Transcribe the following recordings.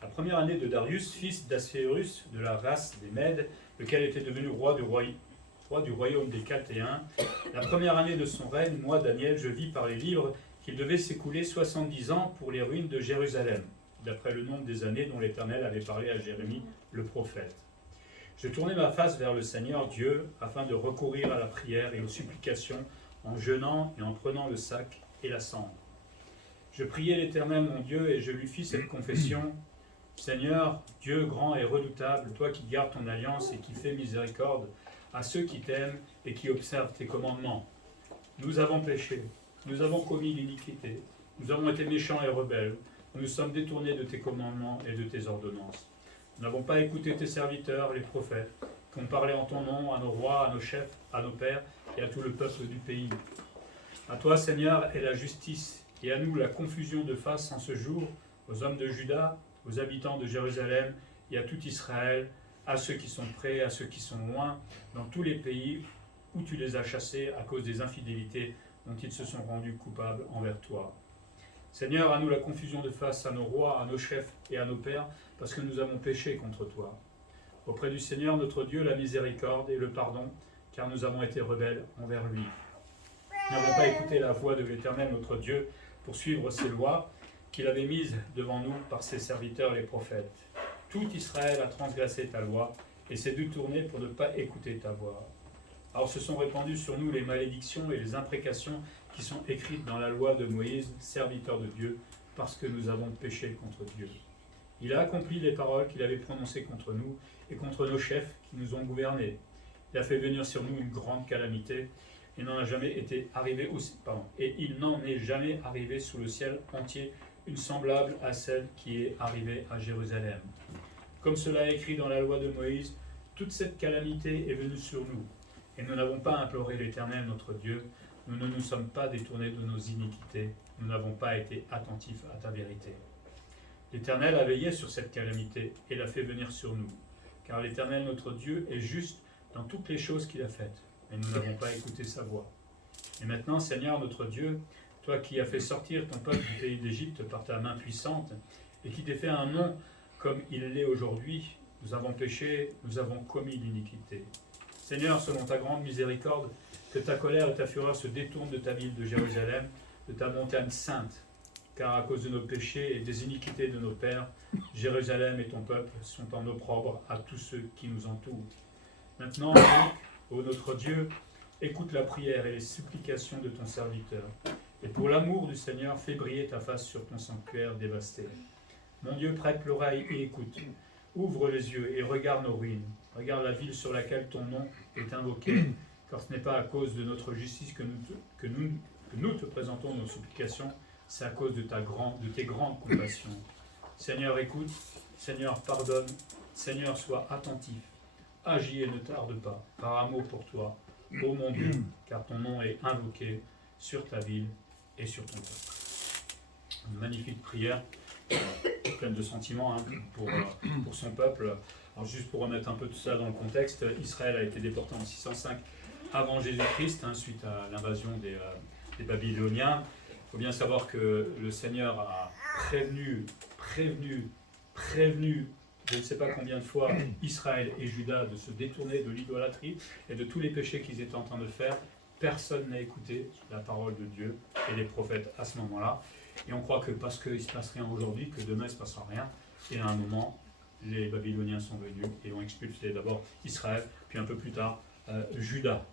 La première année de Darius, fils d'Assuérus, de la race des Mèdes, lequel était devenu roi du royaume des Chaldéens, la première année de son règne, moi, Daniel, je vis par les livres qu'il devait s'écouler 70 ans pour les ruines de Jérusalem, d'après le nombre des années dont l'Éternel avait parlé à Jérémie, le prophète. Je tournai ma face vers le Seigneur Dieu, afin de recourir à la prière et aux supplications, en jeûnant et en prenant le sac et la cendre. Je priai l'Éternel mon Dieu, et je lui fis cette confession. Seigneur, Dieu grand et redoutable, toi qui gardes ton alliance et qui fais miséricorde à ceux qui t'aiment et qui observent tes commandements. Nous avons péché, nous avons commis l'iniquité, nous avons été méchants et rebelles, nous nous sommes détournés de tes commandements et de tes ordonnances. Nous n'avons pas écouté tes serviteurs, les prophètes, qui ont parlé en ton nom à nos rois, à nos chefs, à nos pères et à tout le peuple du pays. À toi, Seigneur, est la justice, et à nous la confusion de face en ce jour, aux hommes de Juda, aux habitants de Jérusalem et à tout Israël, à ceux qui sont près, à ceux qui sont loin, dans tous les pays où tu les as chassés à cause des infidélités dont ils se sont rendus coupables envers toi. Seigneur, à nous la confusion de face à nos rois, à nos chefs et à nos pères, parce que nous avons péché contre toi. Auprès du Seigneur notre Dieu, la miséricorde et le pardon, car nous avons été rebelles envers lui. Nous n'avons pas écouté la voix de l'Éternel notre Dieu pour suivre ses lois qu'il avait mises devant nous par ses serviteurs les prophètes. Tout Israël a transgressé ta loi et s'est détourné pour ne pas écouter ta voix. Alors se sont répandues sur nous les malédictions et les imprécations qui sont écrites dans la loi de Moïse, serviteur de Dieu, parce que nous avons péché contre Dieu. Il a accompli les paroles qu'il avait prononcées contre nous et contre nos chefs qui nous ont gouvernés. Il a fait venir sur nous une grande calamité et il n'en est jamais arrivé sous le ciel entier une semblable à celle qui est arrivée à Jérusalem. Comme cela est écrit dans la loi de Moïse, toute cette calamité est venue sur nous, et nous n'avons pas imploré l'Éternel notre Dieu, nous ne nous sommes pas détournés de nos iniquités, nous n'avons pas été attentifs à ta vérité. L'Éternel a veillé sur cette calamité et l'a fait venir sur nous, car l'Éternel notre Dieu est juste dans toutes les choses qu'il a faites, mais nous n'avons pas écouté sa voix. Et maintenant, Seigneur notre Dieu, toi qui as fait sortir ton peuple du pays d'Égypte par ta main puissante, et qui t'es fait un nom comme il l'est aujourd'hui, nous avons péché, nous avons commis l'iniquité. Seigneur, selon ta grande miséricorde, que ta colère et ta fureur se détournent de ta ville de Jérusalem, de ta montagne sainte, car à cause de nos péchés et des iniquités de nos pères, Jérusalem et ton peuple sont en opprobre à tous ceux qui nous entourent. Maintenant, ô notre Dieu, écoute la prière et les supplications de ton serviteur, et pour l'amour du Seigneur, fais briller ta face sur ton sanctuaire dévasté. Mon Dieu, prête l'oreille et écoute. Ouvre les yeux et regarde nos ruines. Regarde la ville sur laquelle ton nom est invoqué, car ce n'est pas à cause de notre justice que nous te présentons nos supplications, c'est à cause de tes grandes compassions. Seigneur, écoute. Seigneur, pardonne. Seigneur, sois attentif. Agis et ne tarde pas, par amour pour toi, ô mon Dieu, car ton nom est invoqué sur ta ville et sur ton peuple. Une magnifique prière, pleine de sentiments pour son peuple. Alors juste pour remettre un peu tout ça dans le contexte, Israël a été déporté en 605 avant Jésus-Christ, suite à l'invasion des Babyloniens. Il faut bien savoir que le Seigneur a prévenu, je ne sais pas combien de fois, Israël et Juda de se détourner de l'idolâtrie et de tous les péchés qu'ils étaient en train de faire. Personne n'a écouté la parole de Dieu et les prophètes à ce moment-là. Et on croit que parce qu'il ne se passe rien aujourd'hui, que demain il ne se passera rien. Et à un moment, les Babyloniens sont venus et ont expulsé d'abord Israël, puis un peu plus tard, Juda.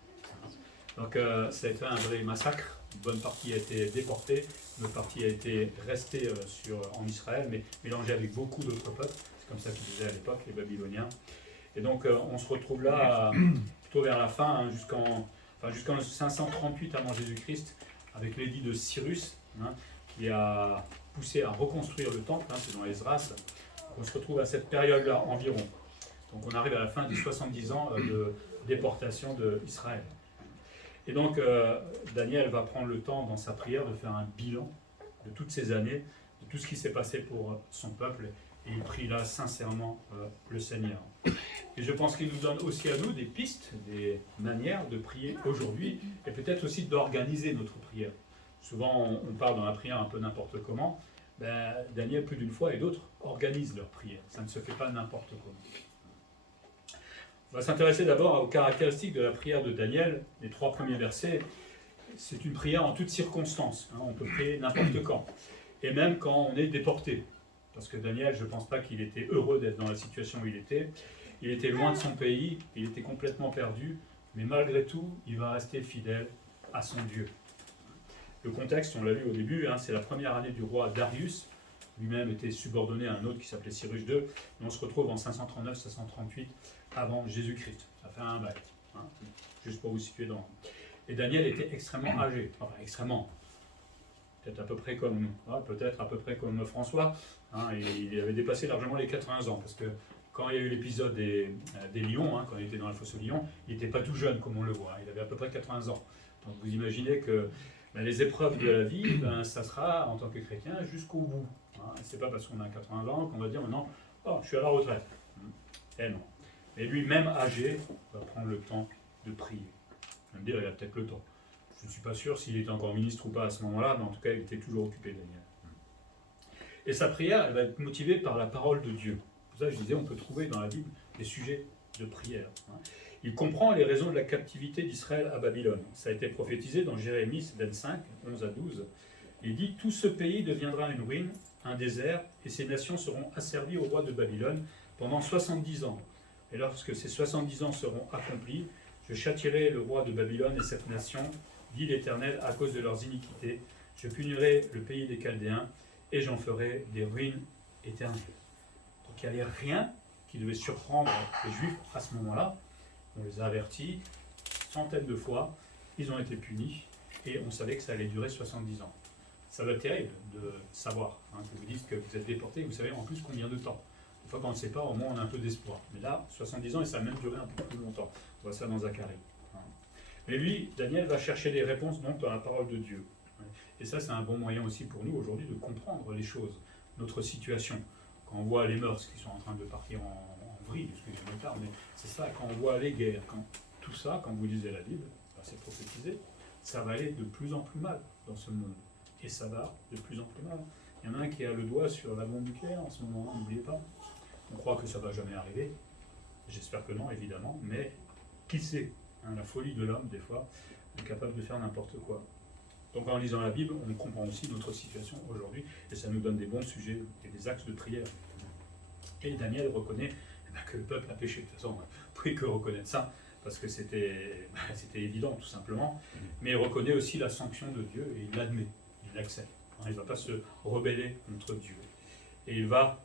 Donc ça a été un vrai massacre. Une bonne partie a été déportée, une autre partie a été restée en Israël, mais mélangée avec beaucoup d'autres peuples. C'est comme ça qu'ils disaient à l'époque, les Babyloniens. Et donc on se retrouve là, plutôt vers la fin, jusqu'en 538 avant Jésus-Christ, avec l'édit de Cyrus, qui a poussé à reconstruire le temple, c'est dans Esdras. On se retrouve à cette période-là environ. Donc on arrive à la fin des 70 ans de déportation d'Israël. Et donc Daniel va prendre le temps dans sa prière de faire un bilan de toutes ces années, de tout ce qui s'est passé pour son peuple, et il prie là sincèrement le Seigneur. Et je pense qu'il nous donne aussi à nous des pistes, des manières de prier aujourd'hui, et peut-être aussi d'organiser notre prière. Souvent on parle dans la prière un peu n'importe comment, Daniel, plus d'une fois, et d'autres, organisent leur prière. Ça ne se fait pas n'importe comment. On va s'intéresser d'abord aux caractéristiques de la prière de Daniel. Les 3 premiers versets, c'est une prière en toutes circonstances. On peut prier n'importe quand. Et même quand on est déporté. Parce que Daniel, je ne pense pas qu'il était heureux d'être dans la situation où il était. Il était loin de son pays, il était complètement perdu. Mais malgré tout, il va rester fidèle à son Dieu. Le contexte, on l'a lu au début, c'est la première année du roi Darius. Lui-même était subordonné à un autre qui s'appelait Cyrus II. Et on se retrouve en 539-538 avant Jésus-Christ. Ça fait un bail, juste pour vous situer dans. Et Daniel était extrêmement âgé, enfin extrêmement, peut-être à peu près comme François, et il avait dépassé largement les 80 ans, parce que quand il y a eu l'épisode des lions, quand il était dans la fosse aux lions, il n'était pas tout jeune comme on le voit, il avait à peu près 80 ans. Donc vous imaginez que les épreuves de la vie, ça sera en tant que chrétien jusqu'au bout. C'est pas parce qu'on a 80 ans qu'on va dire maintenant, oh, je suis à la retraite. Et non. Mais lui, même âgé, va prendre le temps de prier. Je vais me dire, il a peut-être le temps. Je ne suis pas sûr s'il était encore ministre ou pas à ce moment-là, mais en tout cas, il était toujours occupé, Daniel. Et sa prière, elle va être motivée par la parole de Dieu. Pour ça, je disais, on peut trouver dans la Bible des sujets de prière. Il comprend les raisons de la captivité d'Israël à Babylone. Ça a été prophétisé dans Jérémie 25, 11 à 12. Il dit « Tout ce pays deviendra une ruine, un désert, et ces nations seront asservies au roi de Babylone pendant 70 ans. Et lorsque ces 70 ans seront accomplis, je châtierai le roi de Babylone et cette nation, dit l'Éternel, à cause de leurs iniquités. Je punirai le pays des Chaldéens et j'en ferai des ruines éternelles. » Donc il n'y avait rien qui devait surprendre les Juifs à ce moment-là. On les a avertis centaines de fois, ils ont été punis et on savait que ça allait durer 70 ans. Ça va être terrible de savoir, que vous dites que vous êtes déporté, vous savez en plus combien de temps. Des fois, quand on ne sait pas, au moins on a un peu d'espoir. Mais là, 70 ans, et ça a même duré un peu plus longtemps. On voit ça dans Zacharie. Mais lui, Daniel, va chercher des réponses donc dans la parole de Dieu. Et ça, c'est un bon moyen aussi pour nous aujourd'hui de comprendre les choses, notre situation. Quand on voit les mœurs qui sont en train de partir en vrille, excusez-moi le terme, mais c'est ça, quand on voit les guerres, tout ça, quand vous lisez la Bible, c'est prophétisé, ça va aller de plus en plus mal dans ce monde. Et ça va de plus en plus mal. Il y en a un qui a le doigt sur la bombe nucléaire en ce moment, n'oubliez pas. On croit que ça ne va jamais arriver. J'espère que non, évidemment. Mais qui sait, la folie de l'homme, des fois, est capable de faire n'importe quoi. Donc en lisant la Bible, on comprend aussi notre situation aujourd'hui. Et ça nous donne des bons sujets et des axes de prière. Et Daniel reconnaît que le peuple a péché. De toute façon, on ne pouvait que reconnaître ça, parce que c'était évident, tout simplement. Mais il reconnaît aussi la sanction de Dieu et il l'admet, il l'accepte. Il ne va pas se rebeller contre Dieu. Et il va,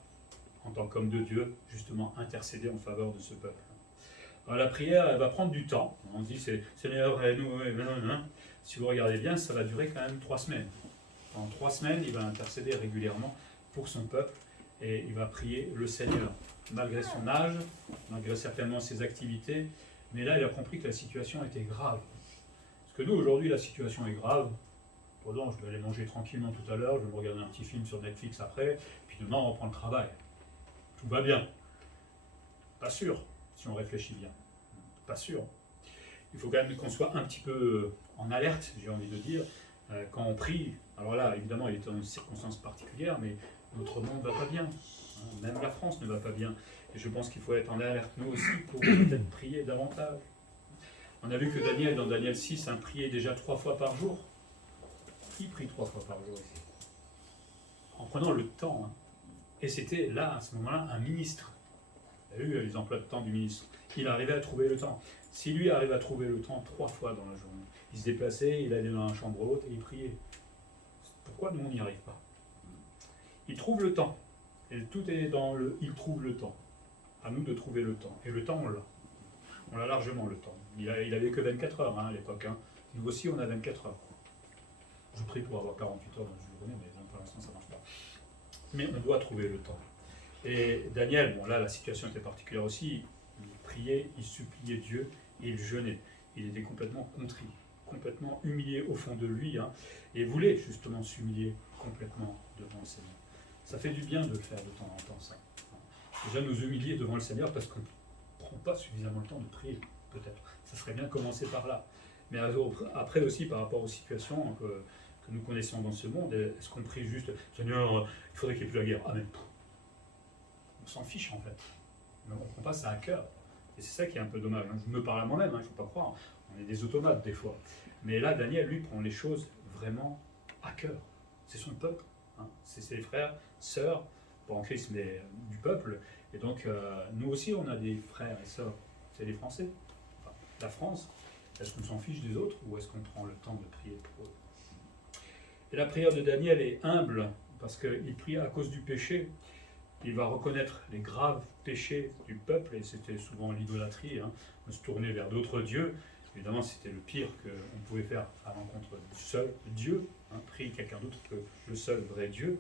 en tant qu'homme de Dieu, justement intercéder en faveur de ce peuple. Alors, la prière, elle va prendre du temps. On se dit, Seigneur, nous, si vous regardez bien, ça va durer quand même 3 semaines. En 3 semaines, il va intercéder régulièrement pour son peuple et il va prier le Seigneur, malgré son âge, malgré certainement ses activités. Mais là, il a compris que la situation était grave. Parce que nous, aujourd'hui, la situation est grave. Pardon, je vais aller manger tranquillement tout à l'heure, je vais me regarder un petit film sur Netflix après, puis demain, on reprend le travail. Tout va bien. Pas sûr, si on réfléchit bien. Pas sûr. Il faut quand même qu'on soit un petit peu en alerte, j'ai envie de dire, quand on prie. Alors là, évidemment, il est dans une circonstance particulière, mais notre monde ne va pas bien. Même la France ne va pas bien. Et je pense qu'il faut être en alerte, nous aussi, pour peut-être prier davantage. On a vu que Daniel, dans Daniel 6, priait déjà 3 fois par jour. Qui prie 3 fois par jour ici? En prenant le temps. Et c'était là, à ce moment-là, un ministre. Vous avez vu les emplois de temps du ministre. Il arrivait à trouver le temps. Si lui arrive à trouver le temps 3 fois dans la journée, il se déplaçait, il allait dans la chambre haute et il priait. Pourquoi nous, on n'y arrive pas? Il trouve le temps. Et tout est dans le « il trouve le temps ». À nous de trouver le temps. Et le temps, on l'a. On a largement le temps. Il avait que 24 heures à l'époque. Nous aussi, on a 24 heures. Je prie pour avoir 48 heures dans une journée, mais pour l'instant, ça ne marche pas. Mais on doit trouver le temps. Et Daniel, bon là, la situation était particulière aussi. Il priait, il suppliait Dieu et il jeûnait. Il était complètement contrit, complètement humilié au fond de lui, et voulait justement s'humilier complètement devant le Seigneur. Ça fait du bien de le faire de temps en temps, ça. Déjà nous humilier devant le Seigneur parce qu'on ne prend pas suffisamment le temps de prier, peut-être. Ça serait bien de commencer par là. Mais après aussi par rapport aux situations que que nous connaissons dans ce monde, est-ce qu'on prie juste, Seigneur, il faudrait qu'il n'y ait plus la guerre? Amen. On s'en fiche en fait. Mais on ne prend pas ça à cœur. Et c'est ça qui est un peu dommage. Je me parle à moi-même, il ne faut pas croire. On est des automates des fois. Mais là, Daniel, lui, prend les choses vraiment à cœur. C'est son peuple. C'est ses frères, sœurs, pas en Christ, mais du peuple. Et donc, nous aussi, on a des frères et sœurs. C'est les Français. Enfin, la France. Est-ce qu'on s'en fiche des autres ou est-ce qu'on prend le temps de prier pour eux? Et la prière de Daniel est humble parce qu'il prie à cause du péché. Il va reconnaître les graves péchés du peuple, et c'était souvent l'idolâtrie, de se tourner vers d'autres dieux. Évidemment, c'était le pire qu'on pouvait faire à l'encontre du seul Dieu, prier quelqu'un d'autre que le seul vrai Dieu.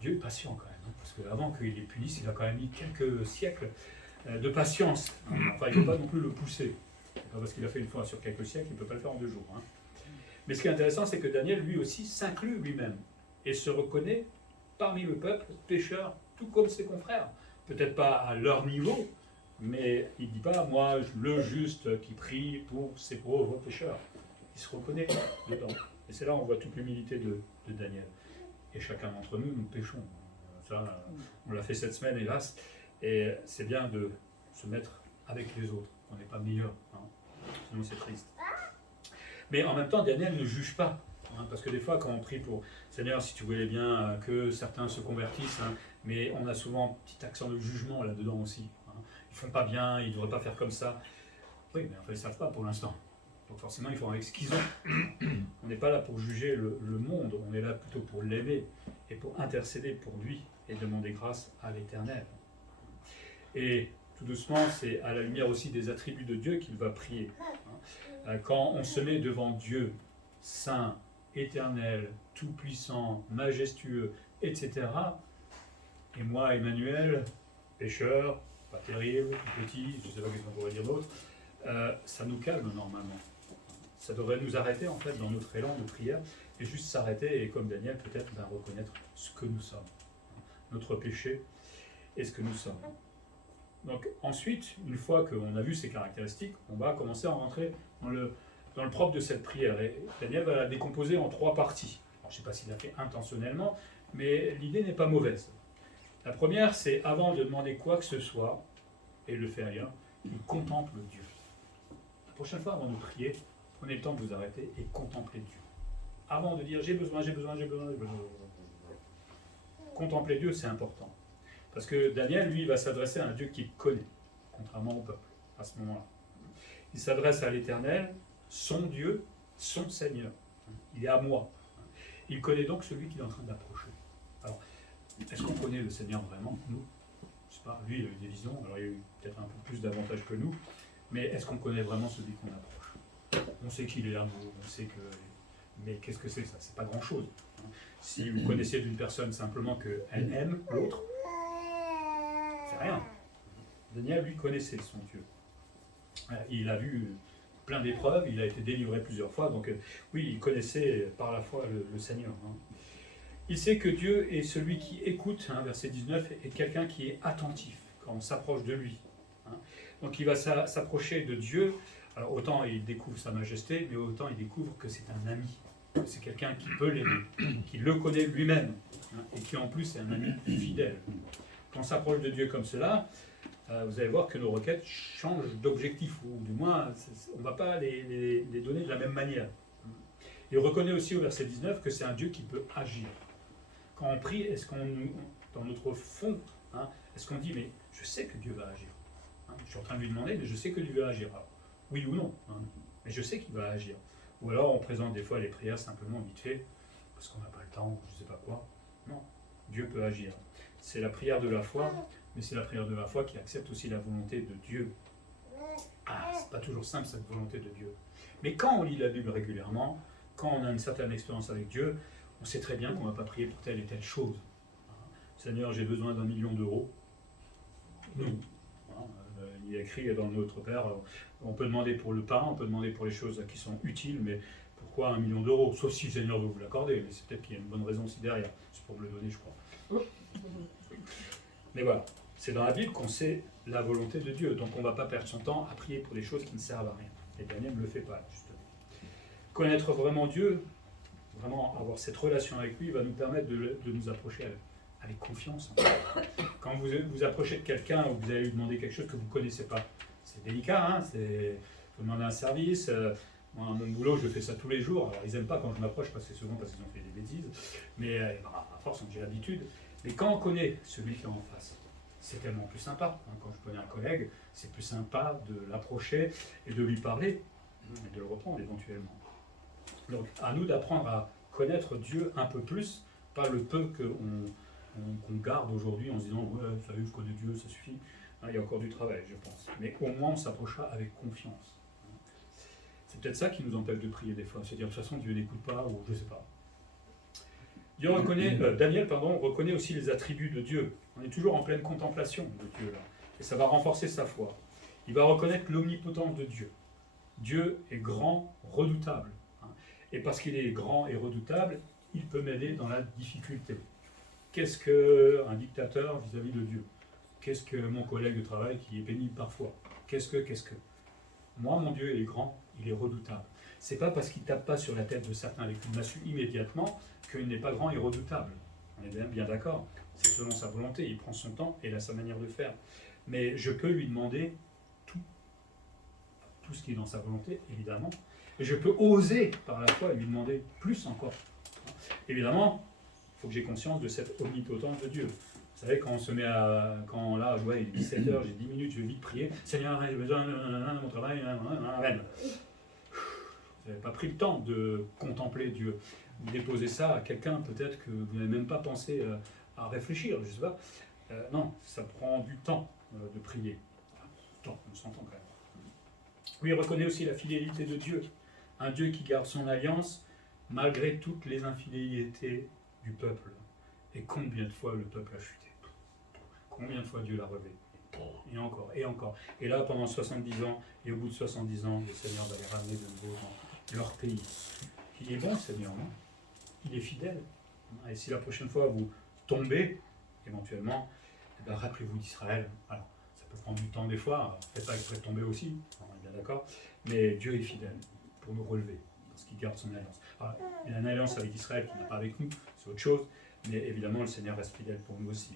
Dieu est patient quand même, parce qu'avant qu'il les punisse, il a quand même mis quelques siècles de patience. Enfin, il ne faut pas non plus le pousser. Pas parce qu'il a fait une fois sur quelques siècles, il ne peut pas le faire en 2 jours. Mais ce qui est intéressant, c'est que Daniel, lui aussi, s'inclut lui-même et se reconnaît parmi le peuple pécheur, tout comme ses confrères. Peut-être pas à leur niveau, mais il ne dit pas, moi, le juste qui prie pour ces pauvres pécheurs. Il se reconnaît dedans. Et c'est là où on voit toute l'humilité de Daniel. Et chacun d'entre nous, nous péchons. Ça, on l'a fait cette semaine, hélas. Et c'est bien de se mettre avec les autres. On n'est pas meilleur. Sinon, c'est triste. Mais en même temps, Daniel ne juge pas. Parce que des fois, quand on prie pour Seigneur, si tu voulais bien que certains se convertissent, mais on a souvent un petit accent de jugement là-dedans aussi. Ils font pas bien, ils ne devraient pas faire comme ça. Oui, mais enfin, ils ne savent pas pour l'instant. Donc forcément, ils font avec ce qu'ils ont. On n'est pas là pour juger le monde, on est là plutôt pour l'aimer et pour intercéder pour lui et demander grâce à l'Éternel. Et tout doucement, c'est à la lumière aussi des attributs de Dieu qu'il va prier. Quand on se met devant Dieu, saint, éternel, tout-puissant, majestueux, etc., et moi, Emmanuel, pécheur, pas terrible, tout petit, je ne sais pas ce qu'on pourrait dire d'autre, ça nous calme normalement. Ça devrait nous arrêter en fait dans notre élan de prière et juste s'arrêter et comme Daniel peut-être reconnaître ce que nous sommes, notre péché et ce que nous sommes. Donc ensuite, une fois qu'on a vu ces caractéristiques, on va commencer à rentrer dans le propre de cette prière. Et Daniel va la décomposer en 3 parties. Alors, je ne sais pas s'il l'a fait intentionnellement, mais l'idée n'est pas mauvaise. La première, c'est avant de demander quoi que ce soit, et le fait ailleurs, il contemple Dieu. La prochaine fois, avant de prier, prenez le temps de vous arrêter et contempler Dieu. Avant de dire j'ai besoin. Contempler Dieu, c'est important. Parce que Daniel, lui, va s'adresser à un Dieu qu'il connaît, contrairement au peuple, à ce moment-là. Il s'adresse à l'Éternel, son Dieu, son Seigneur. Il est à moi. Il connaît donc celui qu'il est en train d'approcher. Alors, est-ce qu'on connaît le Seigneur vraiment, nous? Je sais pas, lui, il a eu des visions, alors il a eu peut-être un peu plus d'avantages que nous, mais est-ce qu'on connaît vraiment celui qu'on approche? On sait qu'il est amour, on sait que... Mais qu'est-ce que c'est ça? C'est pas grand-chose. Si vous connaissiez d'une personne simplement qu'elle aime l'autre, c'est rien. Daniel, lui, connaissait son Dieu. Il a vu plein d'épreuves, il a été délivré plusieurs fois, donc oui, il connaissait par la foi le Seigneur. Il sait que Dieu est celui qui écoute, verset 19, est quelqu'un qui est attentif quand on s'approche de lui. Donc il va s'approcher de Dieu, alors autant il découvre sa majesté, mais autant il découvre que c'est un ami, que c'est quelqu'un qui peut l'aimer, qui le connaît lui-même, et qui en plus est un ami fidèle. Quand on s'approche de Dieu comme cela, vous allez voir que nos requêtes changent d'objectif, ou du moins, on ne va pas les donner de la même manière. Il reconnaît aussi au verset 19 que c'est un Dieu qui peut agir. Quand on prie, est-ce qu'on, dans notre fond, est-ce qu'on dit, mais je sais que Dieu va agir. Je suis en train de lui demander, mais je sais que Dieu va agir. Alors, oui ou non, mais je sais qu'il va agir. Ou alors on présente des fois les prières simplement vite fait, parce qu'on n'a pas le temps, je ne sais pas quoi. Non, Dieu peut agir. C'est la prière de la foi, mais c'est la prière de la foi qui accepte aussi la volonté de Dieu. C'est pas toujours simple cette volonté de Dieu. Mais quand on lit la Bible régulièrement, quand on a une certaine expérience avec Dieu, on sait très bien qu'on ne va pas prier pour telle et telle chose. Seigneur, j'ai besoin d'1 million d'euros. Non. Il est écrit dans notre Père, on peut demander pour le pain, on peut demander pour les choses qui sont utiles, mais pourquoi 1 million d'euros? Sauf si le Seigneur veut vous l'accorder, mais c'est peut-être qu'il y a une bonne raison aussi derrière. C'est pour me le donner, je crois. Mais voilà, c'est dans la Bible qu'on sait la volonté de Dieu, donc on ne va pas perdre son temps à prier pour des choses qui ne servent à rien. Et Daniel ne le fait pas, justement. Connaître vraiment Dieu, vraiment avoir cette relation avec lui va nous permettre de nous approcher avec confiance. Quand vous vous approchez de quelqu'un ou vous allez lui demander quelque chose que vous ne connaissez pas, c'est délicat, hein, vous demandez un service. Moi, à mon boulot, je fais ça tous les jours. Alors, ils n'aiment pas quand je m'approche, parce que souvent parce qu'ils ont fait des bêtises. Mais à force, j'ai l'habitude. Mais quand on connaît celui qui est en face, c'est tellement plus sympa. Hein. Quand je connais un collègue, c'est plus sympa de l'approcher et de lui parler, et de le reprendre éventuellement. Donc, à nous d'apprendre à connaître Dieu un peu plus, pas le peu qu'on garde aujourd'hui en se disant « Ouais, ça y est, je connais Dieu, ça suffit. Hein, » Il y a encore du travail, je pense. Mais au moins, on s'approchera avec confiance. C'est peut-être ça qui nous empêche de prier des fois. C'est-à-dire, de toute façon, Dieu n'écoute pas, ou je ne sais pas. Daniel reconnaît aussi les attributs de Dieu. On est toujours en pleine contemplation de Dieu, là. Et ça va renforcer sa foi. Il va reconnaître l'omnipotence de Dieu. Dieu est grand, redoutable. Hein. Et parce qu'il est grand et redoutable, il peut m'aider dans la difficulté. Qu'est-ce qu'un dictateur vis-à-vis de Dieu? Qu'est-ce que mon collègue de travail qui est pénible parfois? Qu'est-ce que Moi, mon Dieu, il est grand, il est redoutable. C'est pas parce qu'il tape pas sur la tête de certains avec une massue immédiatement qu'il n'est pas grand et redoutable. On est bien d'accord. C'est selon sa volonté, il prend son temps et il a sa manière de faire. Mais je peux lui demander tout ce qui est dans sa volonté, évidemment. Et je peux oser, par la foi, lui demander plus encore. Évidemment, il faut que j'ai conscience de cette omnipotence de Dieu. Vous savez, quand on se met quand là, il est 17h, j'ai 10 minutes, je vais vite prier. Seigneur, j'ai besoin de mon travail. Vous n'avez pas pris le temps de contempler Dieu. Vous déposez ça à quelqu'un, peut-être que vous n'avez même pas pensé à réfléchir, je ne sais pas. Non, ça prend du temps de prier. Du temps, on s'entend quand même. Oui, il reconnaît aussi la fidélité de Dieu. Un Dieu qui garde son alliance malgré toutes les infidélités du peuple. Et combien de fois le peuple a chuté? Combien de fois Dieu l'a relevé? Et encore, et encore. Et là, pendant 70 ans, et au bout de 70 ans, le Seigneur va les ramener de nouveau dans leur pays. Il est bon, le Seigneur, non? Il est fidèle. Et si la prochaine fois vous tombez, éventuellement, eh bien, rappelez-vous d'Israël. Alors, ça peut prendre du temps des fois, faites pas exprès de tomber aussi, on est bien d'accord, mais Dieu est fidèle pour nous relever, parce qu'il garde son alliance. Alors, il a une alliance avec Israël qui n'est pas avec nous, c'est autre chose, mais évidemment, le Seigneur reste fidèle pour nous aussi.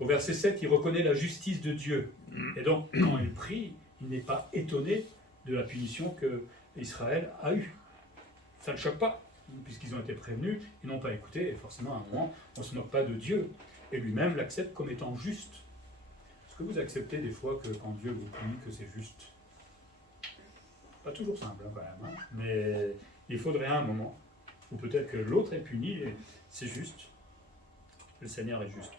Au verset 7, il reconnaît la justice de Dieu. Et donc, quand il prie, il n'est pas étonné de la punition que Israël a eue. Ça ne choque pas, puisqu'ils ont été prévenus, ils n'ont pas écouté, et forcément, à un moment, on ne se moque pas de Dieu, et lui-même l'accepte comme étant juste. Est-ce que vous acceptez des fois que quand Dieu vous punit, que c'est juste? Pas toujours simple, quand même, hein, mais il faudrait un moment où peut-être que l'autre est puni, et c'est juste. Le Seigneur est juste.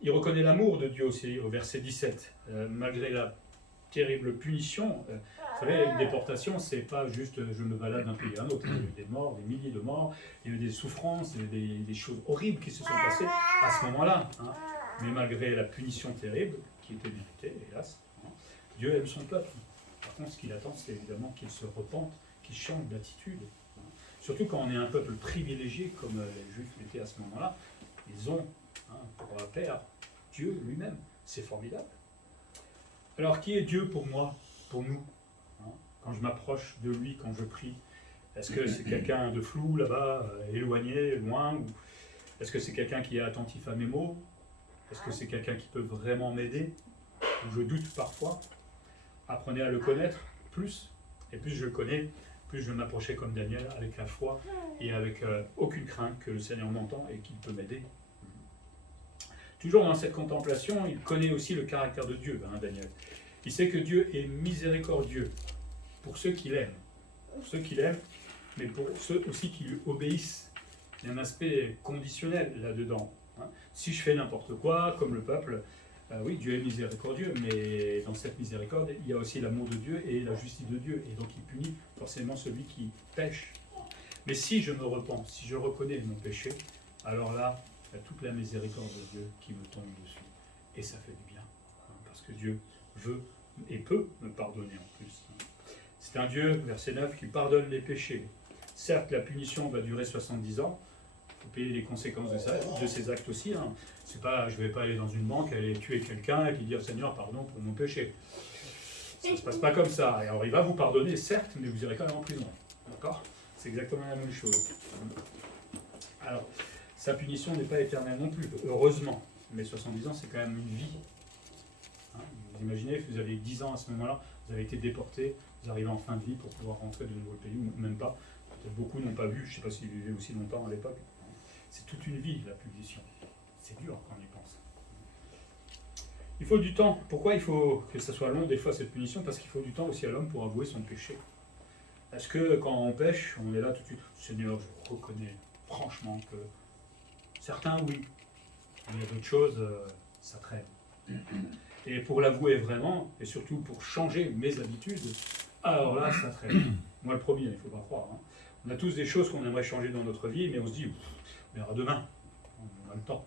Il reconnaît l'amour de Dieu aussi, au verset 17. Malgré la terrible punition, vous savez, une déportation, c'est pas juste je me balade d'un pays à un autre. Il y a eu des morts, des milliers de morts, il y a eu des souffrances, des choses horribles qui se sont passées à ce moment-là. Hein. Mais malgré la punition terrible, qui était méritée, hélas, hein, Dieu aime son peuple. Par contre, ce qu'il attend, c'est évidemment qu'il se repente, qu'il change d'attitude. Hein. Surtout quand on est un peuple privilégié, comme les Juifs l'étaient à ce moment-là, ils ont pour père Dieu lui-même. C'est formidable. Alors, qui est Dieu pour moi, pour nous, hein, quand je m'approche de lui, quand je prie? Est-ce que c'est quelqu'un de flou là-bas, éloigné, loin, ou est-ce que c'est quelqu'un qui est attentif à mes mots? Est-ce que c'est quelqu'un qui peut vraiment m'aider? Je doute parfois. Apprenez à le connaître plus, et plus je le connais, plus je vais m'approcher comme Daniel, avec la foi et avec aucune crainte que le Seigneur m'entend et qu'il peut m'aider. Toujours dans cette contemplation, il connaît aussi le caractère de Dieu, hein, Daniel. Il sait que Dieu est miséricordieux pour ceux qui l'aiment. Pour ceux qui l'aiment, mais pour ceux aussi qui lui obéissent. Il y a un aspect conditionnel là-dedans. Hein. Si je fais n'importe quoi, comme le peuple, oui, Dieu est miséricordieux, mais dans cette miséricorde, il y a aussi l'amour de Dieu et la justice de Dieu. Et donc il punit forcément celui qui pêche. Mais si je me repens, si je reconnais mon péché, alors là, il y a toute la miséricorde de Dieu qui me tombe dessus. Et ça fait du bien. Hein, parce que Dieu veut et peut me pardonner en plus. C'est un Dieu, verset 9, qui pardonne les péchés. Certes, la punition va durer 70 ans. Il faut payer les conséquences de ces actes aussi. Hein. C'est pas, je ne vais pas aller dans une banque, aller tuer quelqu'un et puis dire Seigneur, pardon pour mon péché. Ça ne se passe pas comme ça. Et alors, il va vous pardonner, certes, mais vous irez quand même en prison. D'accord ? C'est exactement la même chose. Alors, sa punition n'est pas éternelle non plus, heureusement. Mais 70 ans, c'est quand même une vie. Hein, vous imaginez que vous avez 10 ans à ce moment-là, vous avez été déporté, vous arrivez en fin de vie pour pouvoir rentrer de nouveau au pays, ou même pas. Peut-être beaucoup n'ont pas vu, je ne sais pas s'ils vivaient aussi longtemps à l'époque. C'est toute une vie, la punition. C'est dur quand on y pense. Il faut du temps. Pourquoi il faut que ça soit long des fois cette punition? Parce qu'il faut du temps aussi à l'homme pour avouer son péché. Est-ce que quand on pêche, on est là tout de suite, Seigneur, je reconnais franchement que certains, oui, mais il y a d'autres choses, ça traîne. Et pour l'avouer vraiment, et surtout pour changer mes habitudes, alors là, ça traîne. Moi le premier, il ne faut pas croire. Hein. On a tous des choses qu'on aimerait changer dans notre vie, mais on se dit, on verra demain, on a le temps.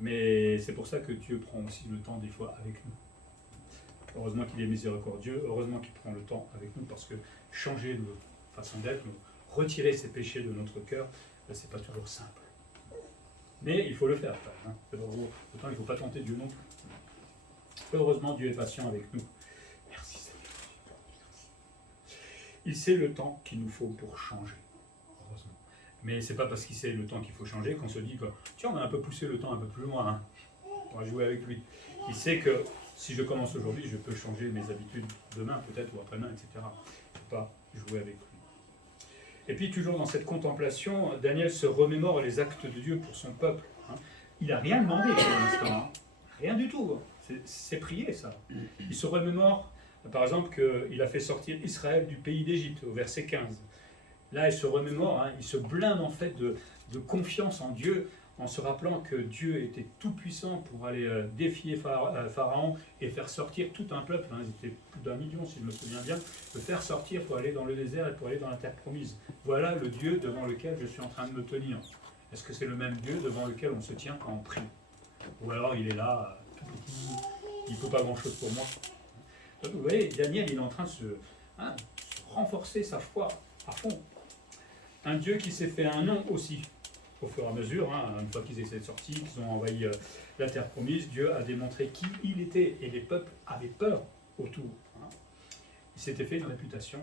Mais c'est pour ça que Dieu prend aussi le temps des fois avec nous. Heureusement qu'il est miséricordieux, heureusement qu'il prend le temps avec nous, parce que changer de façon d'être, retirer ces péchés de notre cœur, c'est pas toujours simple. Mais il faut le faire. Hein. Autant il ne faut pas tenter Dieu non plus. Heureusement, Dieu est patient avec nous. Merci Seigneur. Il sait le temps qu'il nous faut pour changer. Heureusement. Mais c'est pas parce qu'il sait le temps qu'il faut changer qu'on se dit que tiens, on a un peu poussé le temps un peu plus loin. Hein. On va jouer avec lui. Il sait que si je commence aujourd'hui, je peux changer mes habitudes demain peut-être ou après-demain, etc. Il ne faut pas jouer avec lui. Et puis toujours dans cette contemplation, Daniel se remémore les actes de Dieu pour son peuple. Hein. Il n'a rien demandé pour l'instant. Hein. Rien du tout. C'est prié ça. Il se remémore, par exemple, qu'il a fait sortir Israël du pays d'Égypte, au verset 15. Là, il se remémore, hein, il se blinde en fait de confiance en Dieu, en se rappelant que Dieu était tout puissant pour aller défier Pharaon et faire sortir tout un peuple, hein, ils étaient plus d'1 million si je me souviens bien, le faire sortir pour aller dans le désert et pour aller dans la terre promise. Voilà le Dieu devant lequel je suis en train de me tenir. Est-ce que c'est le même Dieu devant lequel on se tient quand on prie? Ou alors il est là, tout petit, il ne faut pas grand-chose pour moi. Donc, vous voyez, Daniel il est en train de se renforcer sa foi à fond. Un Dieu qui s'est fait un nom aussi. Au fur et à mesure, hein, une fois qu'ils étaient sortis, qu'ils ont envahi la terre promise, Dieu a démontré qui il était et les peuples avaient peur autour. Hein. Il s'était fait une réputation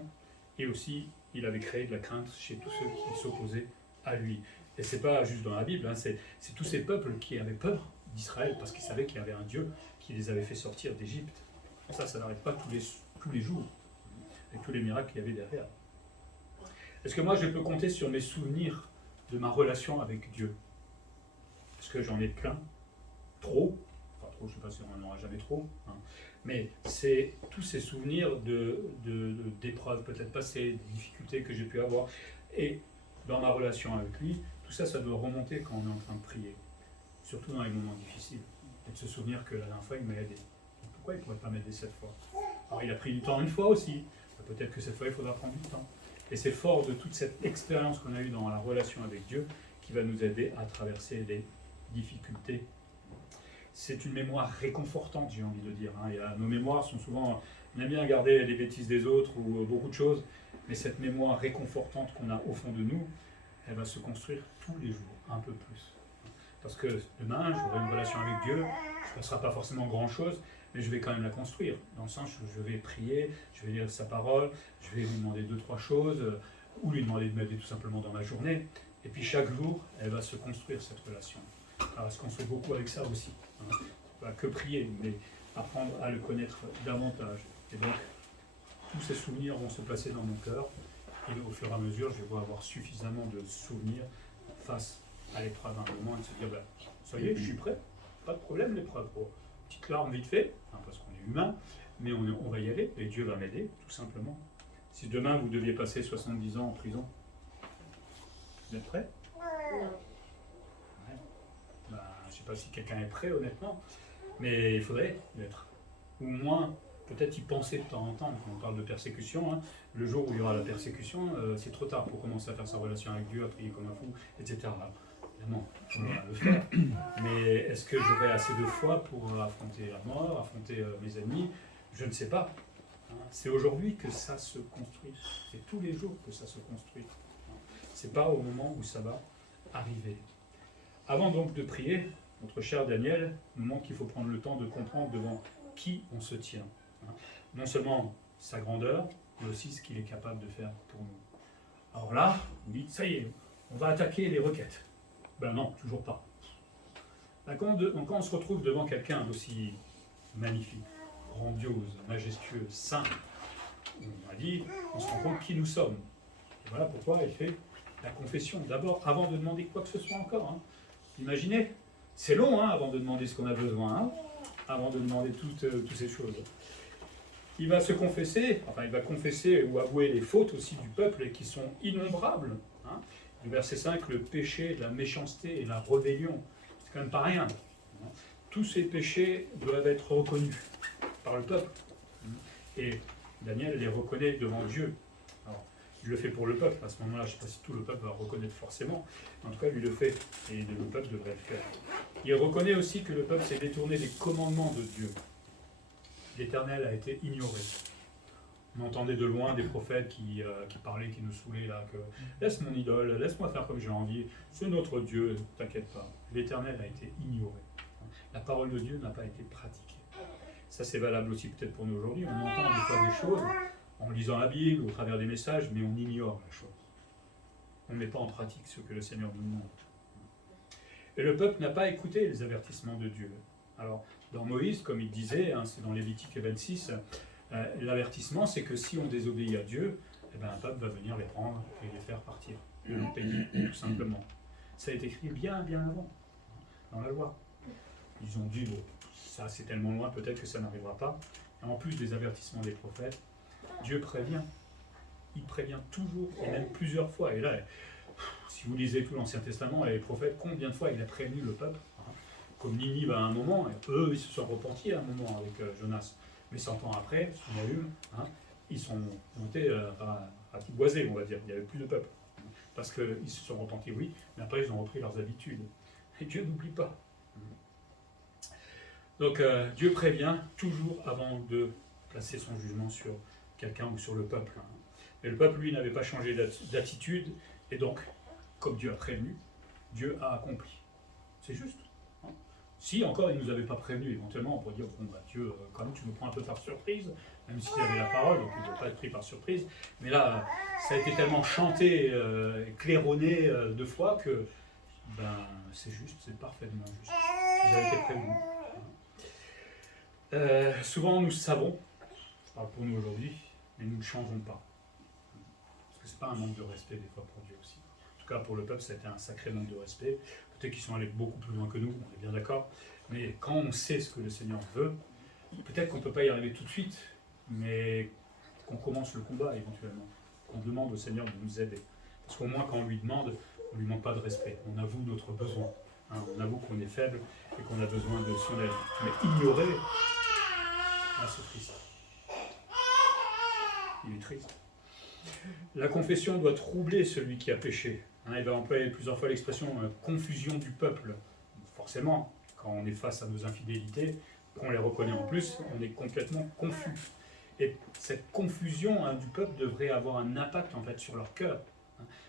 et aussi il avait créé de la crainte chez tous ceux qui s'opposaient à lui. Et c'est pas juste dans la Bible, hein, c'est tous ces peuples qui avaient peur d'Israël parce qu'ils savaient qu'il y avait un Dieu qui les avait fait sortir d'Égypte. Ça n'arrive pas tous les jours, avec tous les miracles qu'il y avait derrière. Est-ce que moi je peux compter sur mes souvenirs de ma relation avec Dieu? Est-ce que j'en ai plein? Trop? Enfin trop, je ne sais pas si on n'en aura jamais trop. Hein. Mais c'est tous ces souvenirs d'épreuves peut-être passées, des difficultés que j'ai pu avoir. Et dans ma relation avec lui, tout ça, ça doit remonter quand on est en train de prier. Surtout dans les moments difficiles. Et de se souvenir que la dernière fois, il m'a aidé. Pourquoi il ne pourrait pas m'aider cette fois? Alors il a pris du temps une fois aussi. Peut-être que cette fois, il faudra prendre du temps. Et c'est fort de toute cette expérience qu'on a eue dans la relation avec Dieu qui va nous aider à traverser les difficultés. C'est une mémoire réconfortante, j'ai envie de dire. Hein. Nos mémoires sont souvent... On aime bien garder les bêtises des autres ou beaucoup de choses, mais cette mémoire réconfortante qu'on a au fond de nous, elle va se construire tous les jours, un peu plus. Parce que demain, j'aurai une relation avec Dieu, il ne se passera pas forcément grand-chose, mais je vais quand même la construire, dans le sens où je vais prier, je vais lire sa parole, je vais lui demander 2-3 choses, ou lui demander de m'aider tout simplement dans ma journée. Et puis chaque jour, elle va se construire, cette relation. Alors elle se construit beaucoup avec ça aussi. Hein. Pas que prier, mais apprendre à le connaître davantage. Et donc, tous ces souvenirs vont se placer dans mon cœur, et au fur et à mesure, je vais avoir suffisamment de souvenirs face à l'épreuve à un moment, et de se dire, bah, ça y est, je suis prêt, pas de problème l'épreuve. Petite larme vite fait, hein, parce qu'on est humain, mais on va y aller, et Dieu va m'aider, tout simplement. Si demain vous deviez passer 70 ans en prison, vous êtes prêt? Ouais. Ben, je ne sais pas si quelqu'un est prêt, honnêtement, mais il faudrait l'être. Ou au moins, peut-être y penser de temps en temps, quand on parle de persécution, hein, le jour où il y aura la persécution, c'est trop tard pour commencer à faire sa relation avec Dieu, à prier comme un fou, etc. Évidemment, on va le faire. Mais est-ce que j'aurai assez de foi pour affronter la mort, affronter mes ennemis? Je ne sais pas. Hein. C'est aujourd'hui que ça se construit. C'est tous les jours que ça se construit. Hein. C'est pas au moment où ça va arriver. Avant donc de prier, notre cher Daniel nous montre qu'il faut prendre le temps de comprendre devant qui on se tient. Hein. Non seulement sa grandeur, mais aussi ce qu'il est capable de faire pour nous. Alors là, vous dites, ça y est, on va attaquer les requêtes. Ben non, toujours pas. Ben quand on se retrouve devant quelqu'un d'aussi magnifique, grandiose, majestueux, saint, on a dit, on se rend compte qui nous sommes. Et voilà pourquoi il fait la confession. D'abord, avant de demander quoi que ce soit encore. Hein. Imaginez, c'est long avant de demander ce qu'on a besoin, avant de demander toutes ces choses. Il va se confesser, il va confesser ou avouer les fautes aussi du peuple et qui sont innombrables. Hein. Du verset 5, le péché, la méchanceté et la rébellion. C'est quand même pas rien. Hein. Tous ces péchés doivent être reconnus par le peuple. Et Daniel les reconnaît devant Dieu. Alors, il le fait pour le peuple. À ce moment-là, je ne sais pas si tout le peuple va reconnaître forcément. En tout cas, lui le fait. Et le peuple devrait le faire. Il reconnaît aussi que le peuple s'est détourné des commandements de Dieu. L'Éternel a été ignoré. On entendait de loin des prophètes qui parlaient, qui nous saoulaient là, que laisse mon idole, laisse-moi faire comme j'ai envie, c'est notre Dieu, t'inquiète pas. L'Éternel a été ignoré. La parole de Dieu n'a pas été pratiquée. Ça c'est valable aussi peut-être pour nous aujourd'hui. On entend des fois des choses en lisant la Bible, au travers des messages, mais on ignore la chose. On ne met pas en pratique ce que le Seigneur nous demande. Et le peuple n'a pas écouté les avertissements de Dieu. Alors, dans Moïse, comme il disait, c'est dans Lévitique 26, l'avertissement, c'est que si on désobéit à Dieu, un peuple va venir les prendre et les faire partir, de leur pays, tout simplement. Ça a été écrit bien, bien avant, dans la loi. Ils ont dit, bon, ça c'est tellement loin, peut-être que ça n'arrivera pas. Et en plus des avertissements des prophètes, Dieu prévient. Il prévient toujours, et même plusieurs fois. Et là, si vous lisez tout l'Ancien Testament, et les prophètes, combien de fois il a prévenu le peuple, comme Ninive à un moment, et eux, ils se sont repentis à un moment avec Jonas. Mais 100 ans après, il y a eu, ils ont été ratiboisés, on va dire. Il n'y avait plus de peuple. Parce qu'ils se sont repentis, oui, mais après, ils ont repris leurs habitudes. Et Dieu n'oublie pas. Donc, Dieu prévient toujours avant de placer son jugement sur quelqu'un ou sur le peuple. Mais le peuple, lui, n'avait pas changé d'attitude, et donc, comme Dieu a prévenu, Dieu a accompli. C'est juste. Si encore il ne nous avait pas prévenu, éventuellement on pourrait dire, bon bah Dieu, quand même tu nous prends un peu par surprise, même s'il avait la parole, donc il ne doit pas être pris par surprise. Mais là, ça a été tellement chanté, claironné de fois que c'est juste, c'est parfaitement juste. Vous avez été prévenu. Souvent nous savons, je parle pour nous aujourd'hui, mais nous ne changeons pas. Parce que ce n'est pas un manque de respect des fois pour Dieu aussi. En tout cas pour le peuple, ça a été un sacré manque de respect. Peut-être qu'ils sont allés beaucoup plus loin que nous, on est bien d'accord. Mais quand on sait ce que le Seigneur veut, peut-être qu'on ne peut pas y arriver tout de suite, mais qu'on commence le combat éventuellement. Qu'on demande au Seigneur de nous aider. Parce qu'au moins quand on lui demande, on ne lui manque pas de respect. On avoue notre besoin. On avoue qu'on est faible et qu'on a besoin de son aide. Mais ignorer, c'est triste. Il est triste. La confession doit troubler celui qui a péché. Il va employer plusieurs fois l'expression confusion du peuple. Forcément, quand on est face à nos infidélités, qu'on les reconnaît en plus, on est complètement confus. Et cette confusion du peuple devrait avoir un impact en fait sur leur cœur.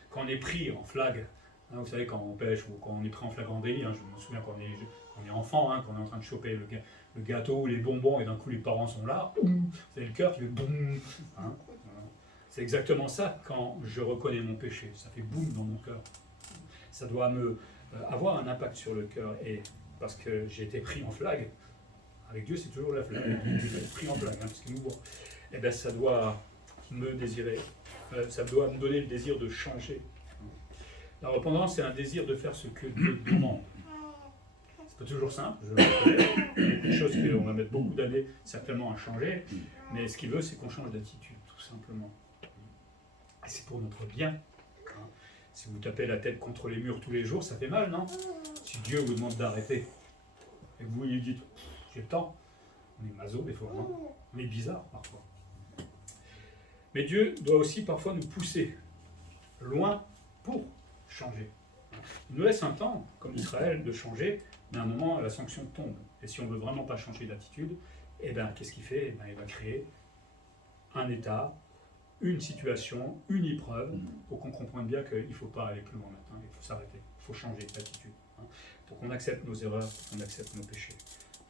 Quand on est pris en flague, vous savez, quand on pêche ou quand on est pris en flagrant délit, je me souviens quand on est enfant, quand on est en train de choper le gâteau ou les bonbons et d'un coup les parents sont là, vous avez le cœur qui fait boum. C'est exactement ça quand je reconnais mon péché. Ça fait boum dans mon cœur. Ça doit avoir un impact sur le cœur. Et parce que j'ai été pris en flague, avec Dieu c'est toujours la flague. J'ai été pris en flague, parce qu'il nous voit. Et bien ça doit me désirer. Ça doit me donner le désir de changer. La repentance, c'est un désir de faire ce que Dieu demande. C'est pas toujours simple, je le reconnais. Il y a des choses qu'on va mettre beaucoup d'années certainement à changer. Mais ce qu'il veut, c'est qu'on change d'attitude, tout simplement. Et c'est pour notre bien. Si vous tapez la tête contre les murs tous les jours, ça fait mal, non? Si Dieu vous demande d'arrêter, et que vous lui dites, j'ai le temps, on est maso des fois, on est bizarre parfois. Mais Dieu doit aussi parfois nous pousser loin pour changer. Il nous laisse un temps, comme Israël, de changer, mais à un moment, la sanction tombe. Et si on ne veut vraiment pas changer d'attitude, qu'est-ce qu'il fait? Il va créer un état, une situation, une épreuve, pour qu'on comprenne bien qu'il ne faut pas aller plus loin maintenant, il faut s'arrêter, il faut changer d'attitude, pour qu'on accepte nos erreurs, pour qu'on accepte nos péchés.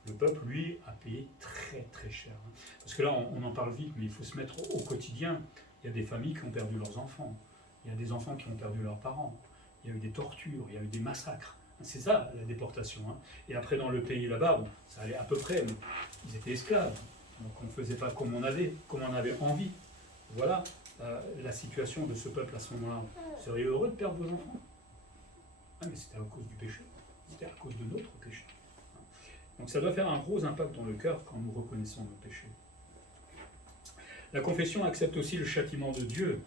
Le peuple, lui, a payé très très cher. Parce que là, on en parle vite, mais il faut se mettre au quotidien. Il y a des familles qui ont perdu leurs enfants. Il y a des enfants qui ont perdu leurs parents. Il y a eu des tortures, il y a eu des massacres. C'est ça, la déportation. Et après, dans le pays là-bas, bon, ça allait à peu près, mais ils étaient esclaves. Donc on ne faisait pas comme on avait envie. Voilà la situation de ce peuple à ce moment-là. Vous seriez heureux de perdre vos enfants? Ah, mais c'était à cause du péché. C'était à cause de notre péché. Donc ça doit faire un gros impact dans le cœur quand nous reconnaissons nos péchés. La confession accepte aussi le châtiment de Dieu.